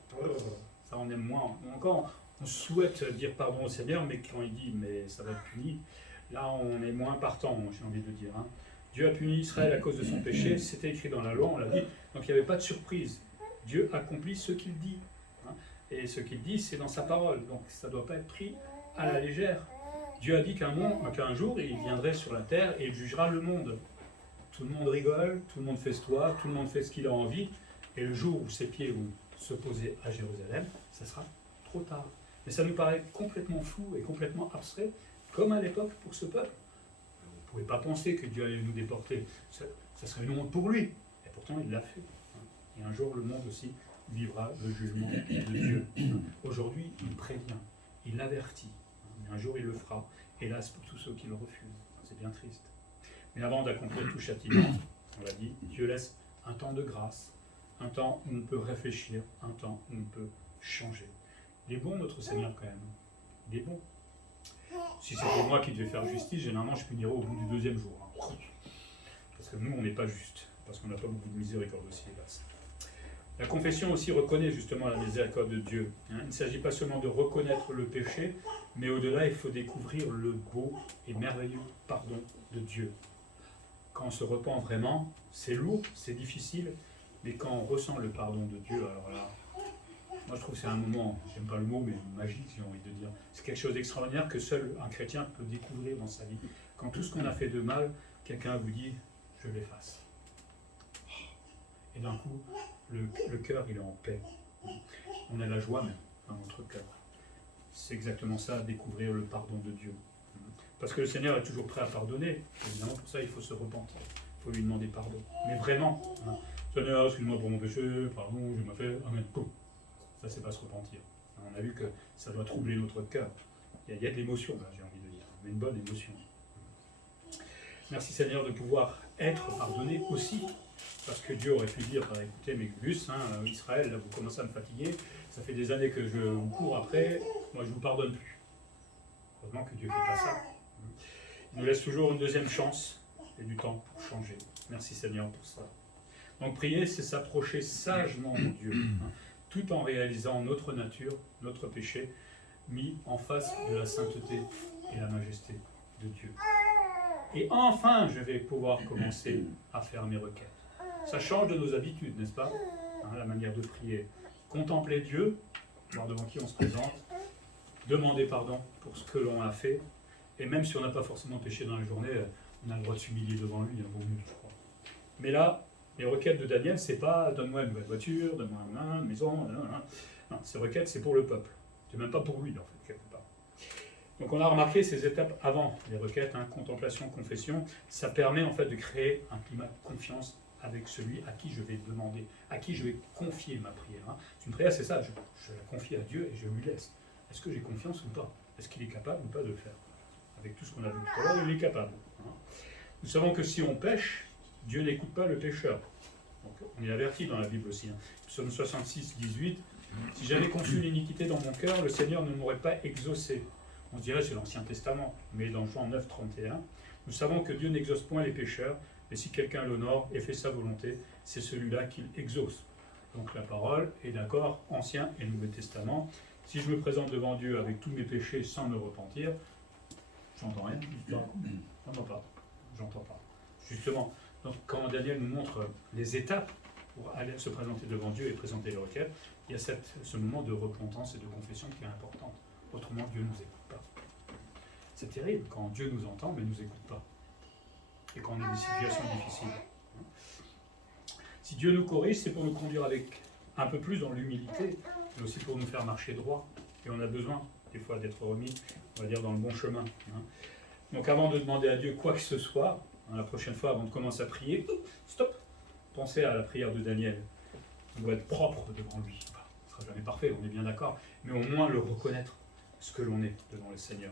Ça on aime moins. Encore, on souhaite dire pardon au Seigneur, mais quand il dit mais ça va être puni, là on est moins partant, j'ai envie de dire. Dieu a puni Israël à cause de son péché, c'était écrit dans la loi, on l'a dit, donc il n'y avait pas de surprise. Dieu accomplit ce qu'il dit. Et ce qu'il dit, c'est dans sa parole, donc ça ne doit pas être pris à la légère. Dieu a dit qu'un jour, il viendrait sur la terre et il jugera le monde. Tout le monde rigole, tout le monde festoie, tout le monde fait ce qu'il a envie, et le jour où ses pieds vont se poser à Jérusalem, ça sera trop tard. Mais ça nous paraît complètement fou et complètement abstrait, comme à l'époque pour ce peuple. Vous ne pouvez pas penser que Dieu allait nous déporter. Ça serait une honte pour lui. Et pourtant, il l'a fait. Et un jour, le monde aussi vivra le jugement de Dieu. Aujourd'hui, il prévient, il avertit. Mais un jour, il le fera. Hélas, pour tous ceux qui le refusent. C'est bien triste. Mais avant d'accomplir tout châtiment, on l'a dit, Dieu laisse un temps de grâce, un temps où on peut réfléchir, un temps où on peut changer. Il est bon, notre Seigneur, quand même. Il est bon. Si c'était moi qui devais faire justice, généralement, je punirais au bout du deuxième jour. Parce que nous, on n'est pas juste. Parce qu'on n'a pas beaucoup de miséricorde aussi, hélas. La confession aussi reconnaît justement la miséricorde de Dieu. Il ne s'agit pas seulement de reconnaître le péché, mais au-delà, il faut découvrir le beau et merveilleux pardon de Dieu. Quand on se repent vraiment, c'est lourd, c'est difficile, mais quand on ressent le pardon de Dieu, alors là, moi je trouve que c'est un moment, j'aime pas le mot, mais magique, j'ai envie de dire. C'est quelque chose d'extraordinaire que seul un chrétien peut découvrir dans sa vie. Quand tout ce qu'on a fait de mal, quelqu'un vous dit, je l'efface. Et d'un coup, le cœur, il est en paix. On a la joie même dans notre cœur. C'est exactement ça, découvrir le pardon de Dieu. Parce que le Seigneur est toujours prêt à pardonner. Évidemment, pour ça, il faut se repentir. Il faut lui demander pardon. Mais vraiment, Seigneur, excuse-moi pour mon péché, pardon, je m'ai fait, amen. Ça, c'est pas se repentir. On a vu que ça doit troubler notre cœur. Il y a de l'émotion, là, j'ai envie de dire, mais une bonne émotion. Merci Seigneur de pouvoir être pardonné aussi. Parce que Dieu aurait pu dire, écoutez mes Gus, Israël, là, vous commencez à me fatiguer, ça fait des années que je vous cours après, moi je ne vous pardonne plus. Heureusement que Dieu ne fait pas ça. Il nous laisse toujours une deuxième chance et du temps pour changer. Merci Seigneur pour ça. Donc prier, c'est s'approcher sagement de Dieu, tout en réalisant notre nature, notre péché, mis en face de la sainteté et la majesté de Dieu. Et enfin, je vais pouvoir commencer à faire mes requêtes. Ça change de nos habitudes, n'est-ce pas? La manière de prier. Contempler Dieu, voir devant qui on se présente, demander pardon pour ce que l'on a fait, et même si on n'a pas forcément péché dans la journée, on a le droit de s'humilier devant lui, il vaut mieux, je crois. Mais là, les requêtes de Daniel, c'est pas « donne-moi une nouvelle voiture, donne-moi une maison », non, ces requêtes, c'est pour le peuple. C'est même pas pour lui, en fait, quelque part. Donc on a remarqué ces étapes avant les requêtes, contemplation, confession, ça permet en fait de créer un climat de confiance avec celui à qui je vais demander, à qui je vais confier ma prière. Une prière, c'est ça, je la confie à Dieu et je lui laisse. Est-ce que j'ai confiance ou pas? Est-ce qu'il est capable ou pas de le faire? Avec tout ce qu'on a vu tout à l'heure, il est capable. Nous savons que si on pêche, Dieu n'écoute pas le pécheur. Donc, on est averti dans la Bible aussi. Psaume 66, 18, « Si j'avais conçu l'iniquité dans mon cœur, le Seigneur ne m'aurait pas exaucé. » On dirait c'est l'Ancien Testament, mais dans Jean 9, 31, nous savons que Dieu n'exauce point les pécheurs, mais si quelqu'un l'honore et fait sa volonté, c'est celui-là qu'il exauce. Donc la parole est d'accord, Ancien et Nouveau Testament. Si je me présente devant Dieu avec tous mes péchés sans me repentir, j'entends rien, j'entends pas. Justement, donc, quand Daniel nous montre les étapes pour aller se présenter devant Dieu et présenter les requêtes, il y a ce moment de repentance et de confession qui est important. Autrement, Dieu ne nous écoute pas. C'est terrible quand Dieu nous entend, mais ne nous écoute pas. Et quand on a des situations difficiles. Si Dieu nous corrige, c'est pour nous conduire avec un peu plus dans l'humilité, mais aussi pour nous faire marcher droit. Et on a besoin, des fois, d'être remis, on va dire, dans le bon chemin. Donc avant de demander à Dieu quoi que ce soit, la prochaine fois, avant de commencer à prier, stop, pensez à la prière de Daniel. On doit être propre devant lui. sera jamais parfait, on est bien d'accord, mais au moins le reconnaître, ce que l'on est devant le Seigneur.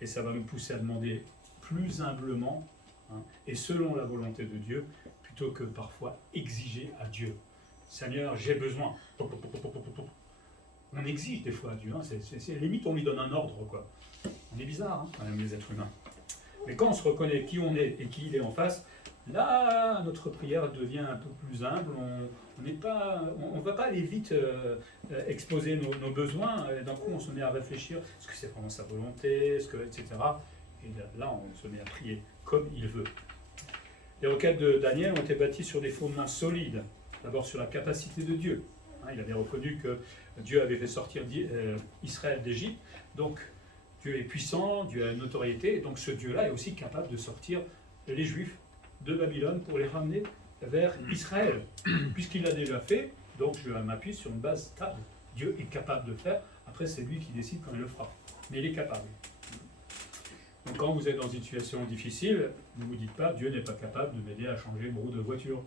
Et ça va nous pousser à demander plus humblement, hein, et selon la volonté de Dieu, plutôt que parfois exiger à Dieu. Seigneur, j'ai besoin. On exige des fois à Dieu, hein, c'est limite on lui donne un ordre, quoi. On est bizarre, hein, quand même, les êtres humains. Mais quand on se reconnaît qui on est et qui il est en face, là, notre prière devient un peu plus humble. On ne va pas aller vite exposer nos besoins. Et d'un coup, on se met à réfléchir. Est-ce que c'est vraiment sa volonté, etc. Et là, on se met à prier comme il veut. Les requêtes de Daniel ont été bâties sur des fondements solides. D'abord sur la capacité de Dieu. Hein, il avait reconnu que Dieu avait fait sortir Israël d'Égypte. Donc, Dieu est puissant, Dieu a une autorité. Donc, ce Dieu-là est aussi capable de sortir les Juifs de Babylone pour les ramener vers Israël. Puisqu'il l'a déjà fait, donc je m'appuie sur une base stable. Dieu est capable de le faire. Après, c'est lui qui décide quand il le fera. Mais il est capable. Donc, quand vous êtes dans une situation difficile, ne vous dites pas Dieu n'est pas capable de m'aider à changer une roue de voiture.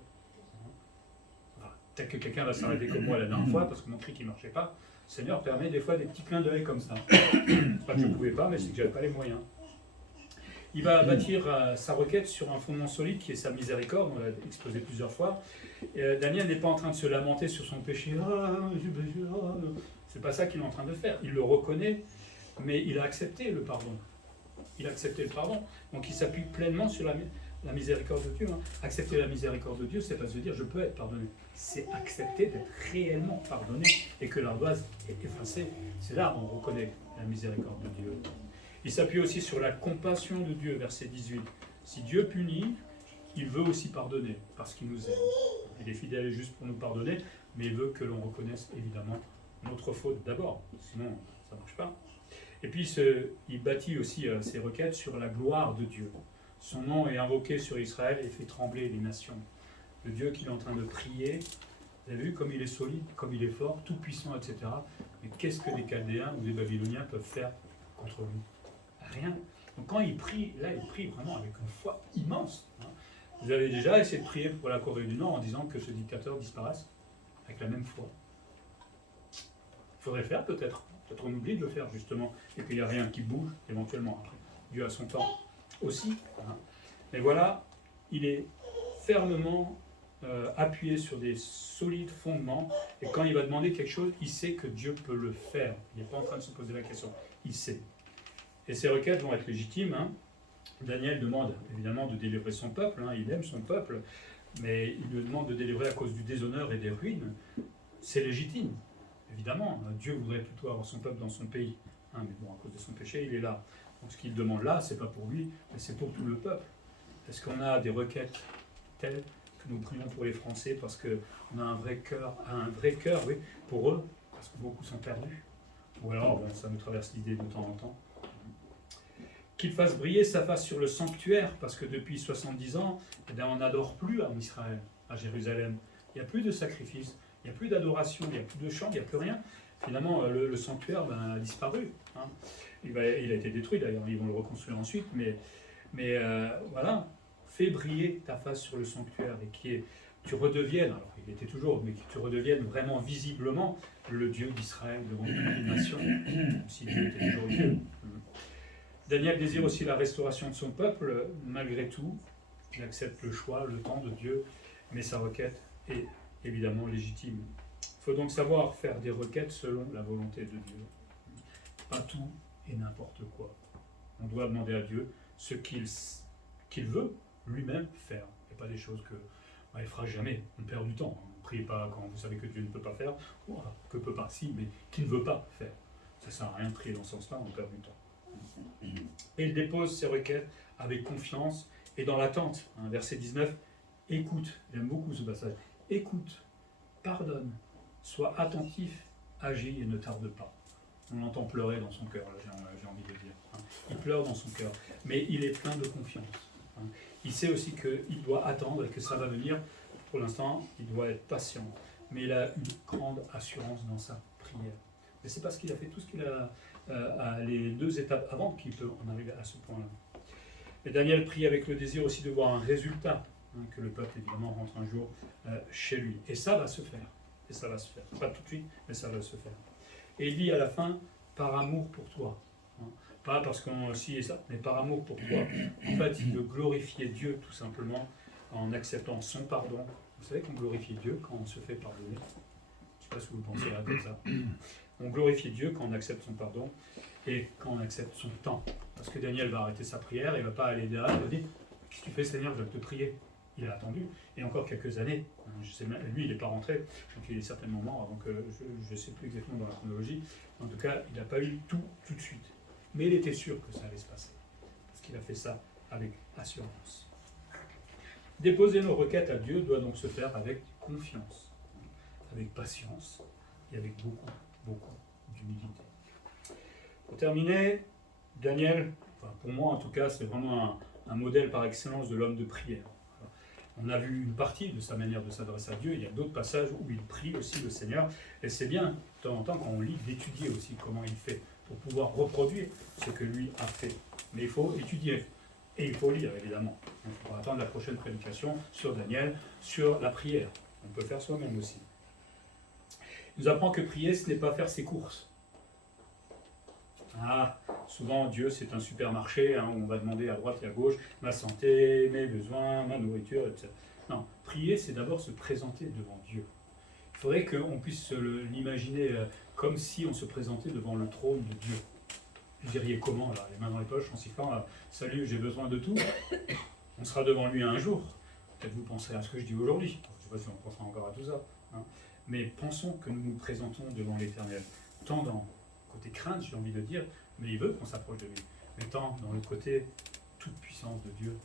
Peut-être que quelqu'un va s'arrêter comme moi la dernière fois parce que mon trick ne marchait pas. Le Seigneur permet des fois des petits clins d'œil comme ça. Pas que je ne pouvais pas, mais c'est que je n'avais pas les moyens. Il va bâtir sa requête sur un fondement solide qui est sa miséricorde, on l'a exposé plusieurs fois. Daniel n'est pas en train de se lamenter sur son péché. C'est pas ça qu'il est en train de faire. Il le reconnaît, mais il a accepté le pardon. Il a accepté le pardon. Donc il s'appuie pleinement sur la miséricorde de Dieu. Hein. Accepter la miséricorde de Dieu, c'est pas se dire je peux être pardonné. C'est accepter d'être réellement pardonné et que l'ardoise est effacée. C'est là où on reconnaît la miséricorde de Dieu. Il s'appuie aussi sur la compassion de Dieu, verset 18. Si Dieu punit, il veut aussi pardonner, parce qu'il nous aime. Il est fidèle et juste pour nous pardonner, mais il veut que l'on reconnaisse évidemment notre faute d'abord, sinon ça ne marche pas. Et puis il bâtit aussi ses requêtes sur la gloire de Dieu. Son nom est invoqué sur Israël et fait trembler les nations. Le Dieu qu'il est en train de prier, vous avez vu comme il est solide, comme il est fort, tout puissant, etc. Mais qu'est-ce que des Chaldéens ou des Babyloniens peuvent faire contre lui? Rien. Donc quand il prie, là il prie vraiment avec une foi immense. Hein. Vous avez déjà essayé de prier pour la Corée du Nord en disant que ce dictateur disparaisse avec la même foi. Il faudrait le faire peut-être. Peut-être on oublie de le faire justement et qu'il n'y a rien qui bouge éventuellement après. Dieu a son temps aussi. Hein. Mais voilà, il est fermement appuyé sur des solides fondements et quand il va demander quelque chose, il sait que Dieu peut le faire. Il n'est pas en train de se poser la question. Il sait. Et ces requêtes vont être légitimes. Hein. Daniel demande évidemment de délivrer son peuple, hein. Il aime son peuple, mais il lui demande de délivrer à cause du déshonneur et des ruines. C'est légitime, évidemment. Dieu voudrait plutôt avoir son peuple dans son pays. Hein, mais bon, à cause de son péché, il est là. Donc ce qu'il demande là, c'est pas pour lui, mais c'est pour tout le peuple. Est-ce qu'on a des requêtes telles que nous prions pour les Français parce qu'on a un vrai cœur, oui, pour eux, parce que beaucoup sont perdus? Ou alors, bon, ça nous traverse l'idée de temps en temps. Qu'il fasse briller sa face sur le sanctuaire, parce que depuis 70 ans, eh bien, on n'adore plus en Israël, à Jérusalem. Il n'y a plus de sacrifice, il n'y a plus d'adoration, il n'y a plus de chant, il n'y a plus rien. Finalement, le sanctuaire a disparu. Hein. Il a été détruit d'ailleurs, ils vont le reconstruire ensuite, mais voilà, fais briller ta face sur le sanctuaire et tu redeviennes, alors il était toujours, mais que tu redeviennes vraiment visiblement le Dieu d'Israël devant toutes les nations, si Dieu était toujours Dieu. Daniel désire aussi la restauration de son peuple, malgré tout. Il accepte le choix, le temps de Dieu, mais sa requête est évidemment légitime. Il faut donc savoir faire des requêtes selon la volonté de Dieu. Pas tout et n'importe quoi. On doit demander à Dieu ce qu'il veut lui-même faire, et pas des choses il ne fera jamais. On perd du temps. Ne priez pas quand vous savez que Dieu ne peut pas faire, ou que peut pas, si, mais qu'il ne veut pas faire. Ça ne sert à rien de prier dans ce sens-là, on perd du temps. Et il dépose ses requêtes avec confiance et dans l'attente. Hein, verset 19, écoute, j'aime beaucoup ce passage, écoute, pardonne, sois attentif, agis et ne tarde pas. On l'entend pleurer dans son cœur, là, j'ai envie de dire. Hein. Il pleure dans son cœur, mais il est plein de confiance. Hein. Il sait aussi qu'il doit attendre et que ça va venir. Pour l'instant, il doit être patient, mais il a une grande assurance dans sa prière. Mais c'est parce qu'il a fait tout ce qu'il a à les 2 étapes avant qu'il peut en arriver à ce point-là. Et Daniel prie avec le désir aussi de voir un résultat, hein, que le peuple évidemment rentre un jour chez lui. Et ça va se faire. et ça va se faire. Pas tout de suite, mais ça va se faire. Et il dit à la fin, par amour pour toi. Pas parce qu'on ci et ça, mais par amour pour toi. En fait, il veut glorifier Dieu tout simplement en acceptant son pardon. Vous savez qu'on glorifie Dieu quand on se fait pardonner. Je ne sais pas si vous pensez à comme ça. On glorifie Dieu quand on accepte son pardon et quand on accepte son temps. Parce que Daniel va arrêter sa prière, il ne va pas aller derrière, il va dire « Qu'est-ce que tu fais Seigneur, je vais te prier ». Il a attendu, et encore quelques années. Je sais même, lui, il n'est pas rentré, donc il est certainement mort avant que, je ne sais plus exactement dans la chronologie. En tout cas, il n'a pas eu tout de suite. Mais il était sûr que ça allait se passer, parce qu'il a fait ça avec assurance. Déposer nos requêtes à Dieu doit donc se faire avec confiance, avec patience et avec beaucoup d'humilité. Pour terminer, Daniel, enfin pour moi en tout cas, c'est vraiment un modèle par excellence de l'homme de prière. On a vu une partie de sa manière de s'adresser à Dieu, il y a d'autres passages où il prie aussi le Seigneur, et c'est bien, de temps en temps, quand on lit, d'étudier aussi comment il fait, pour pouvoir reproduire ce que lui a fait. Mais il faut étudier, et il faut lire, évidemment. Donc, il faudra attendre la prochaine prédication sur Daniel, sur la prière. On peut faire soi-même aussi. Il nous apprend que prier, ce n'est pas faire ses courses. Souvent, Dieu, c'est un supermarché où on va demander à droite et à gauche ma santé, mes besoins, ma nourriture, etc. Non, prier, c'est d'abord se présenter devant Dieu. Il faudrait qu'on puisse l'imaginer comme si on se présentait devant le trône de Dieu. Vous diriez comment, là, les mains dans les poches, en sifflant « Salut, j'ai besoin de tout ». On sera devant lui un jour. Peut-être vous penserez à ce que je dis aujourd'hui. Je ne sais pas si on pensera encore à tout ça. Mais pensons que nous nous présentons devant l'Éternel. Tant dans le côté crainte, j'ai envie de dire, mais il veut qu'on s'approche de lui. Mais tant dans le côté toute puissance de Dieu.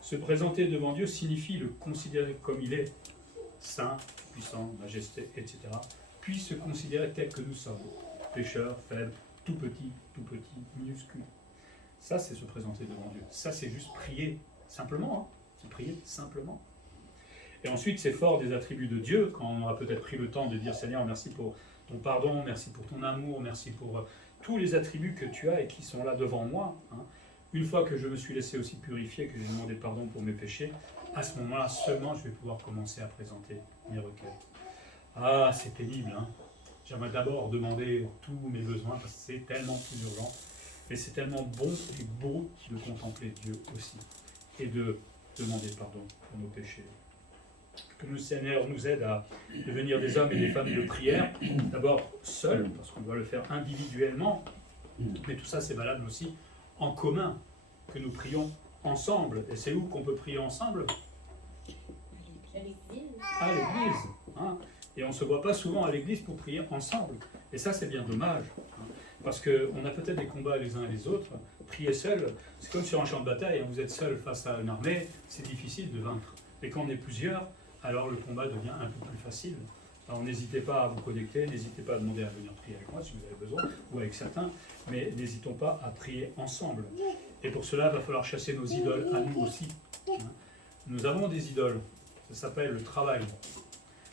Se présenter devant Dieu signifie le considérer comme il est, saint, puissant, majesté, etc. Puis se considérer tel que nous sommes, pécheurs, faibles, tout petits, minuscules. Ça, c'est se présenter devant Dieu. Ça, c'est juste prier simplement. C'est prier simplement. Et ensuite, c'est fort des attributs de Dieu, quand on aura peut-être pris le temps de dire « Seigneur, merci pour ton pardon, merci pour ton amour, merci pour tous les attributs que tu as et qui sont là devant moi. » Une fois que je me suis laissé aussi purifier, que j'ai demandé pardon pour mes péchés, à ce moment-là seulement, je vais pouvoir commencer à présenter mes requêtes. C'est pénible, J'aimerais d'abord demander tous mes besoins, parce que c'est tellement plus urgent. Mais c'est tellement bon et beau de contempler Dieu aussi, et de demander pardon pour nos péchés. Que le Seigneur nous aide à devenir des hommes et des femmes de prière, d'abord seuls, parce qu'on doit le faire individuellement, mais tout ça c'est valable aussi en commun, que nous prions ensemble. Et c'est où qu'on peut prier ensemble? À l'église. Et on ne se voit pas souvent à l'église pour prier ensemble. Et ça c'est bien dommage, parce qu'on a peut-être des combats les uns et les autres. Prier seul, c'est comme sur un champ de bataille, vous êtes seul face à une armée, c'est difficile de vaincre. Et quand on est plusieurs, alors le combat devient un peu plus facile. Alors n'hésitez pas à vous connecter, n'hésitez pas à demander à venir prier avec moi si vous avez besoin, ou avec certains, mais n'hésitons pas à prier ensemble. Et pour cela, il va falloir chasser nos idoles à nous aussi. Nous avons des idoles, ça s'appelle le travail,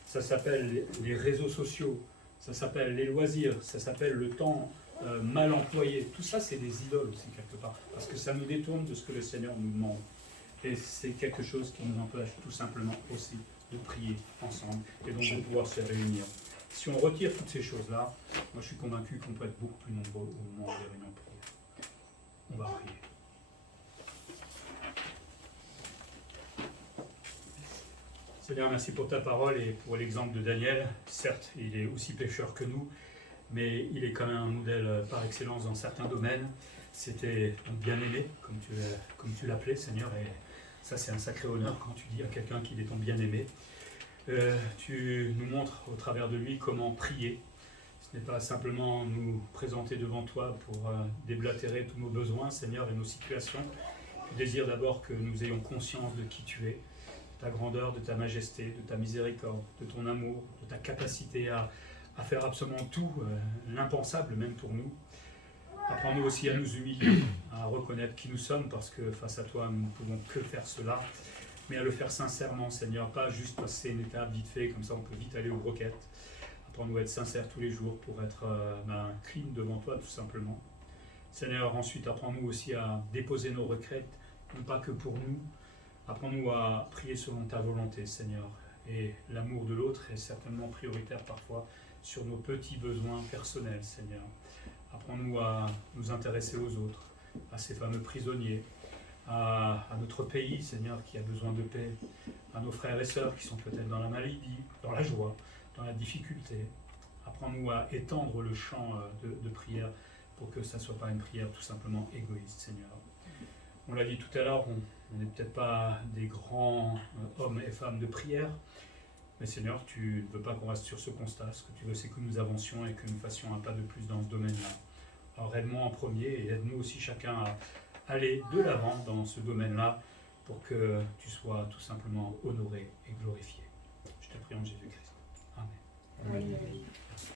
ça s'appelle les réseaux sociaux, ça s'appelle les loisirs, ça s'appelle le temps mal employé. Tout ça, c'est des idoles aussi quelque part, parce que ça nous détourne de ce que le Seigneur nous demande. Et c'est quelque chose qui nous empêche tout simplement aussi de prier ensemble et donc de pouvoir se réunir. Si on retire toutes ces choses-là, moi je suis convaincu qu'on peut être beaucoup plus nombreux au moment des réunions de prière. On va prier. Seigneur, merci pour ta parole et pour l'exemple de Daniel. Certes, il est aussi pécheur que nous, mais il est quand même un modèle par excellence dans certains domaines. C'était un bien-aimé, comme tu l'appelais, Seigneur, et ça c'est un sacré honneur quand tu dis à quelqu'un qu'il est ton bien-aimé. Tu nous montres au travers de lui comment prier. Ce n'est pas simplement nous présenter devant toi pour déblatérer tous nos besoins, Seigneur, et nos situations. Tu désires d'abord que nous ayons conscience de qui tu es, de ta grandeur, de ta majesté, de ta miséricorde, de ton amour, de ta capacité à faire absolument tout, l'impensable même pour nous. Apprends-nous aussi à nous humilier, à reconnaître qui nous sommes, parce que face à toi, nous ne pouvons que faire cela, mais à le faire sincèrement, Seigneur, pas juste passer une étape vite fait, comme ça on peut vite aller aux requêtes. Apprends-nous à être sincères tous les jours pour être clean devant toi, tout simplement. Seigneur, ensuite, apprends-nous aussi à déposer nos requêtes, non pas que pour nous. Apprends-nous à prier selon ta volonté, Seigneur, Et l'amour de l'autre est certainement prioritaire parfois sur nos petits besoins personnels, Seigneur. Apprends-nous à nous intéresser aux autres, à ces fameux prisonniers, à notre pays, Seigneur, qui a besoin de paix, à nos frères et sœurs qui sont peut-être dans la maladie, dans la joie, dans la difficulté. Apprends-nous à étendre le champ de prière pour que ça ne soit pas une prière tout simplement égoïste, Seigneur. On l'a dit tout à l'heure, on n'est peut-être pas des grands hommes et femmes de prière, mais Seigneur, tu ne veux pas qu'on reste sur ce constat. Ce que tu veux, c'est que nous avancions et que nous fassions un pas de plus dans ce domaine-là. Alors aide-moi en premier et aide-nous aussi chacun à aller de l'avant dans ce domaine-là pour que tu sois tout simplement honoré et glorifié. Je te prie en Jésus-Christ. Amen. Amen.